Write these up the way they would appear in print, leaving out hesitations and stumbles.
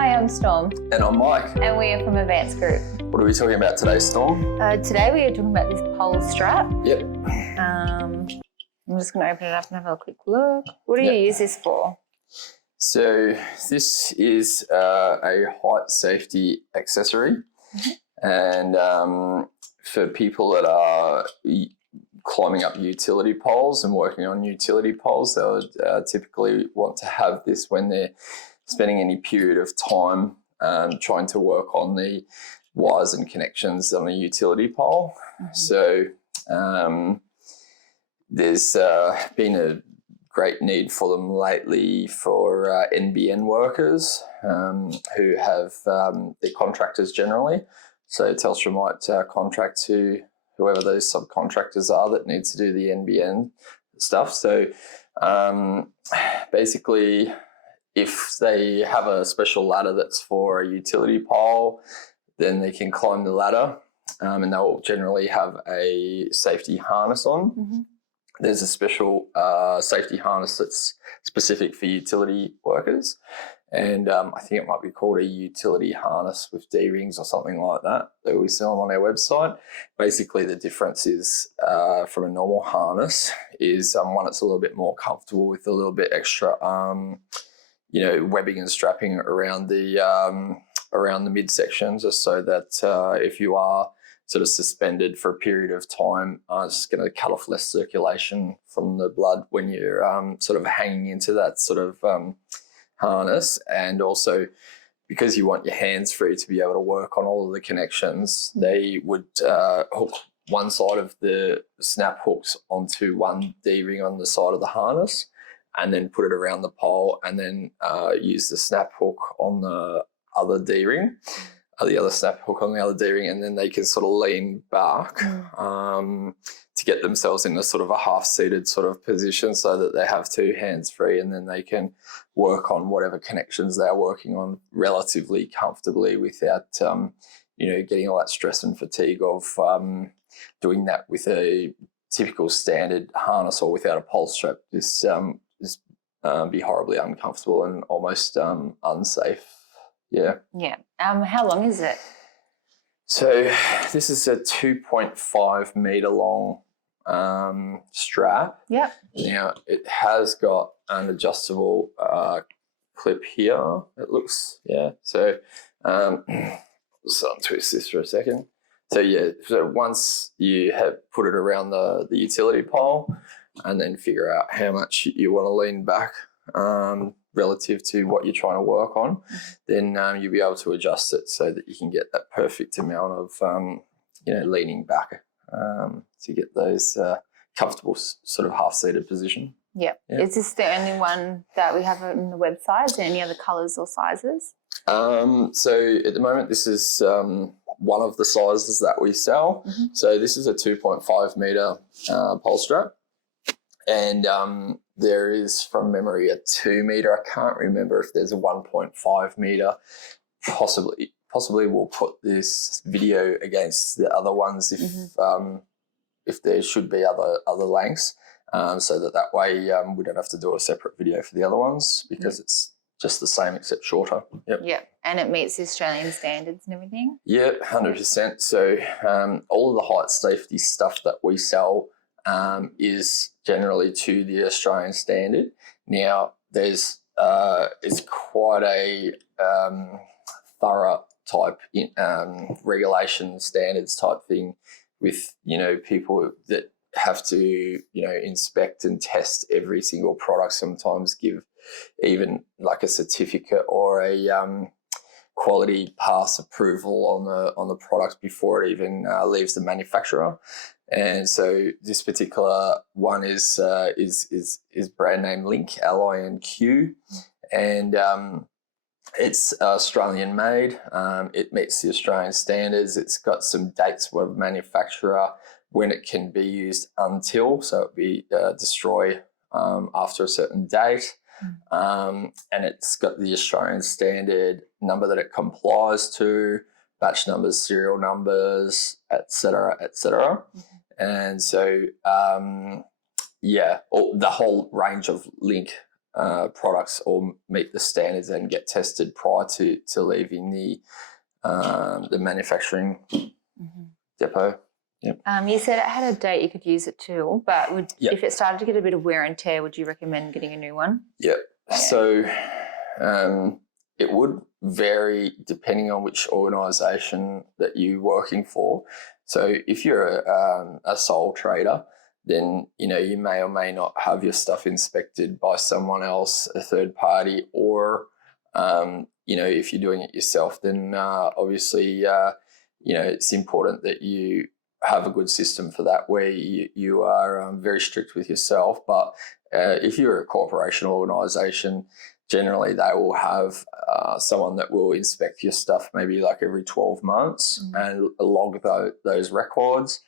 Hi, I'm Storm. And I'm Mike. And we are from Advanced Group. What are we talking about today, Storm? Today we are talking about this pole strap. Yep. I'm just going to open it up and have a quick look. What do you use this for? So this is a height safety accessory. And for people that are climbing up utility poles and working on utility poles, they would typically want to have this when they're spending any period of time trying to work on the wires and connections on a utility pole. So there's been a great need for them lately for NBN workers who have their contractors generally. So Telstra might contract to whoever those subcontractors are that needs to do the NBN stuff. So basically, if they have a special ladder that's for a utility pole, then they can climb the ladder and they'll generally have a safety harness on. There's a special safety harness that's specific for utility workers. And I think it might be called a utility harness with D-rings or something like that we sell them on our website. Basically, the difference is from a normal harness is one that's a little bit more comfortable with a little bit extra, webbing and strapping around the midsection, just so that if you are sort of suspended for a period of time, it's going to cut off less circulation from the blood when you're sort of hanging into that sort of harness. And also, because you want your hands free to be able to work on all of the connections, they would hook one side of the snap hooks onto one D-ring on the side of the harness and then put it around the pole and then use the snap hook on the other D-ring, the other snap hook on the other D-ring, and then they can sort of lean back to get themselves in a sort of a half-seated sort of position so that they have two hands free, and then they can work on whatever connections they're working on relatively comfortably without, getting all that stress and fatigue of doing that with a typical standard harness or without a pole strap. This be horribly uncomfortable and almost unsafe. Yeah. How long is it? So this is a 2.5 metre long strap. Yep. Now it has got an adjustable clip here, it looks. So just untwist this for a second. So once you have put it around the utility pole and then figure out how much you want to lean back relative to what you're trying to work on, then you'll be able to adjust it so that you can get that perfect amount of leaning back to get those comfortable sort of half-seated position. Yep. Is this the only one that we have on the website? Is there any other colours or sizes? So at the moment, this is one of the sizes that we sell. So this is a 2.5 metre pole strap. And there is, from memory, a 2 metre. I can't remember if there's a 1.5 metre. Possibly we'll put this video against the other ones if there should be other lengths, so that way we don't have to do a separate video for the other ones because it's just the same except shorter. Yep. And it meets the Australian standards and everything? Yeah, 100%. So all of the height safety stuff that we sell is generally to the Australian standard. Now, there's it's quite a thorough type regulation standards type thing with people that have to inspect and test every single product. Sometimes give even like a certificate or a quality pass approval on the product before it even leaves the manufacturer. And so this particular one is brand name LINQ, LINQ, and it's Australian made. It meets the Australian standards. It's got some dates of manufacturer, when it can be used until, so it'll be destroy after a certain date. And it's got the Australian standard number that it complies to, batch numbers, serial numbers, etc., etc. And so, the whole range of LINQ products all meet the standards and get tested prior to leaving the manufacturing depot. Yep. You said it had a date you could use it till, but if it started to get a bit of wear and tear, would you recommend getting a new one? Yep. Yeah. So it would vary depending on which organisation that you're working for. So if you're a sole trader, then you may or may not have your stuff inspected by someone else, a third party, or if you're doing it yourself, then obviously it's important that you have a good system for that, where you are very strict with yourself. But if you're a corporation organisation, generally they will have someone that will inspect your stuff maybe like every 12 months and log those records,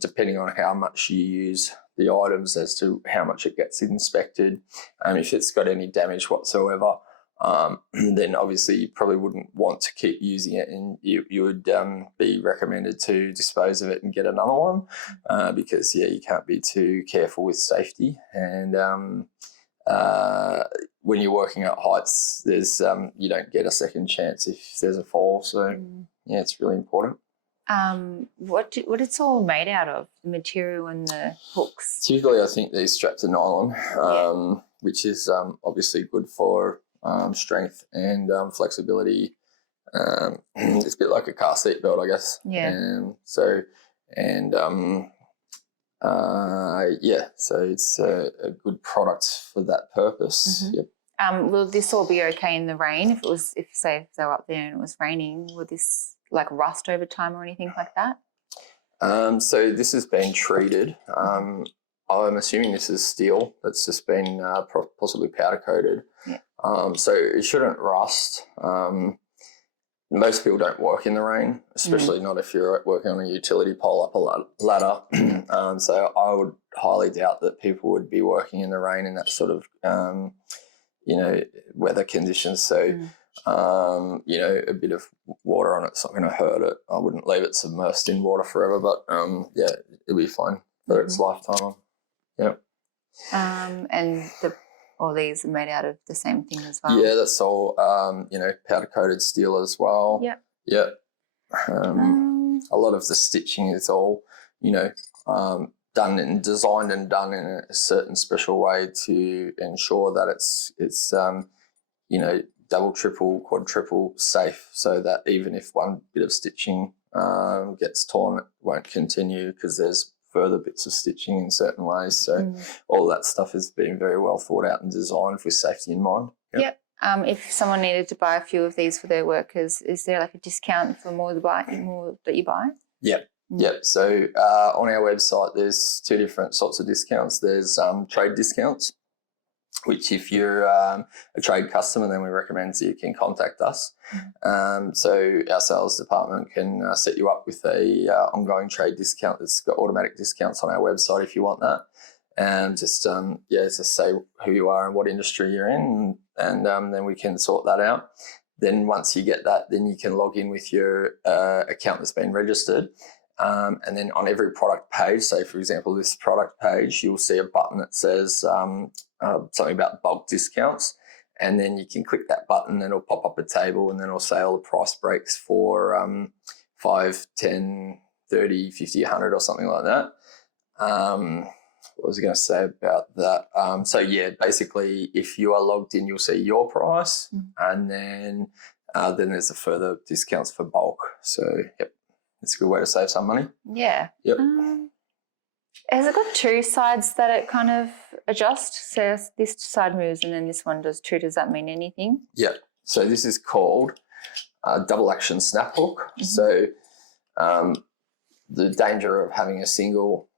depending on how much you use the items as to how much it gets inspected. If it's got any damage whatsoever, then obviously you probably wouldn't want to keep using it, and you would be recommended to dispose of it and get another one, because you can't be too careful with safety. And when you're working at heights, there's you don't get a second chance if there's a fall. So it's really important. What it's all made out of, the material and the hooks? Typically, I think these straps are nylon, which is obviously good for strength and flexibility. It's a bit like a car seat belt, I guess. Yeah. So it's a good product for that purpose. Yep. Will this all be okay in the rain? If say they were up there and it was raining, will this like rust over time or anything like that? So this has been treated. I'm assuming this is steel that's just been possibly powder coated. Yeah. So it shouldn't rust. Most people don't work in the rain, especially not if you're working on a utility pole up a ladder. So I would highly doubt that people would be working in the rain in that sort of weather conditions. So a bit of water on it's not going to hurt it. I wouldn't leave it submersed in water forever, but it'll be fine for its lifetime. Yep. And all these are made out of the same thing as well? Yeah, that's all, powder coated steel as well. Yep. Yep. A lot of the stitching is all, done and designed and done in a certain special way to ensure that it's double, triple, quadruple safe, so that even if one bit of stitching gets torn, it won't continue because there's further bits of stitching in certain ways. So all that stuff has been very well thought out and designed with safety in mind. Yep. If someone needed to buy a few of these for their workers, is there like a discount for more that you buy? Yep. Yep. So on our website, there's two different sorts of discounts. There's trade discounts, which if you're a trade customer, then we recommend that you can contact us. So our sales department can set you up with a ongoing trade discount that's got automatic discounts on our website if you want that. And just say who you are and what industry you're in, and then we can sort that out. Then once you get that, then you can log in with your account that's been registered. And then on every product page, say for example this product page, you'll see a button that says something about bulk discounts, and then you can click that button and it'll pop up a table, and then it'll say all the price breaks for 5, 10, 30, 50, 100 or something like that. What was I going to say about that? Basically if you are logged in, you'll see your price, and then there's a further discounts for bulk. So yep, it's a good way to save some money. Yeah. Yep. Has it got two sides that it kind of adjusts? So this side moves and then this one does too. Does that mean anything? Yeah. So this is called a double action snap hook. So the danger of having a single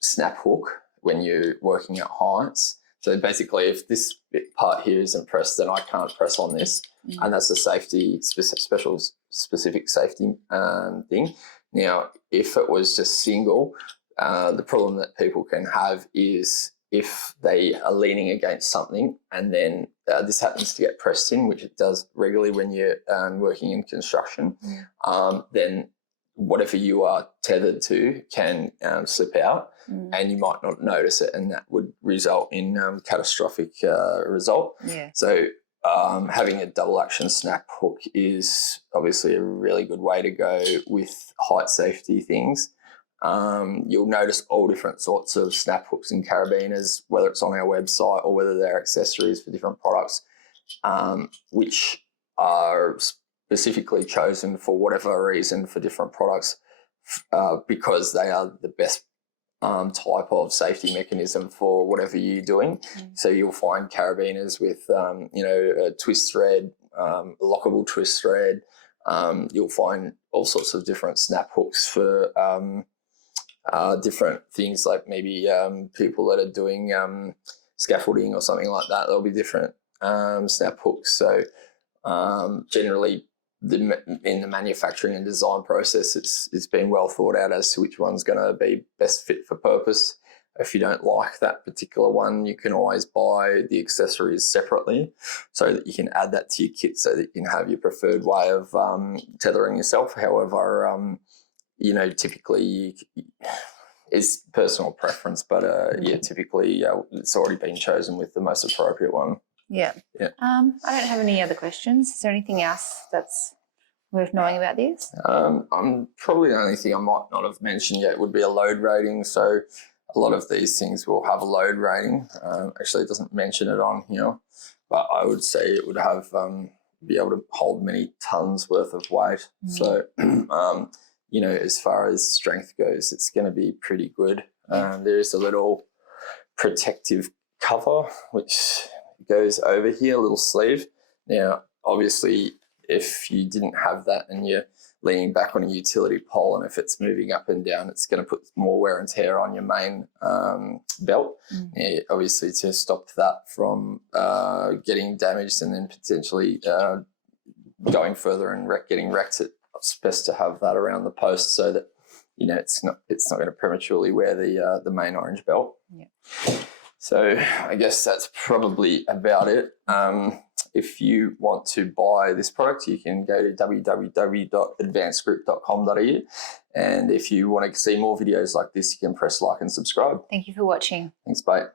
snap hook when you're working at heights. So basically if this part here isn't pressed, then I can't press on this. And that's a safety, specific safety thing. Now, if it was just single, the problem that people can have is if they are leaning against something and then this happens to get pressed in, which it does regularly when you're working in construction, then whatever you are tethered to can slip out, and you might not notice it, and that would result in catastrophic result. Yeah. So having a double action snap hook is obviously a really good way to go with height safety things. You'll notice all different sorts of snap hooks and carabiners, whether it's on our website or whether they're accessories for different products, which are specifically chosen for whatever reason for different products, because they are the best type of safety mechanism for whatever you're doing. So you'll find carabiners with, a twist thread, lockable twist thread. You'll find all sorts of different snap hooks for different things, like maybe people that are doing scaffolding or something like that. There'll be different snap hooks. So generally, in the manufacturing and design process, it's been well thought out as to which one's going to be best fit for purpose. If you don't like that particular one, you can always buy the accessories separately so that you can add that to your kit so that you can have your preferred way of tethering yourself. However, typically it's personal preference, but typically it's already been chosen with the most appropriate one. Yeah. I don't have any other questions. Is there anything else that's worth knowing about this? I'm probably the only thing I might not have mentioned yet would be a load rating. So a lot of these things will have a load rating. Actually, it doesn't mention it on here, but I would say it would have be able to hold many tons worth of weight. So, as far as strength goes, it's going to be pretty good. There is a little protective cover which goes over here, a little sleeve. Now, obviously, if you didn't have that and you're leaning back on a utility pole, and if it's moving up and down, it's going to put more wear and tear on your main belt. Yeah, obviously, to stop that from getting damaged and then potentially going further and getting wrecked, it's best to have that around the post so that it's not going to prematurely wear the main orange belt. Yeah. So I guess that's probably about it. If you want to buy this product, you can go to www.advancedgroup.com.au, and if you want to see more videos like this, you can press like and subscribe. Thank you for watching. Thanks, bye.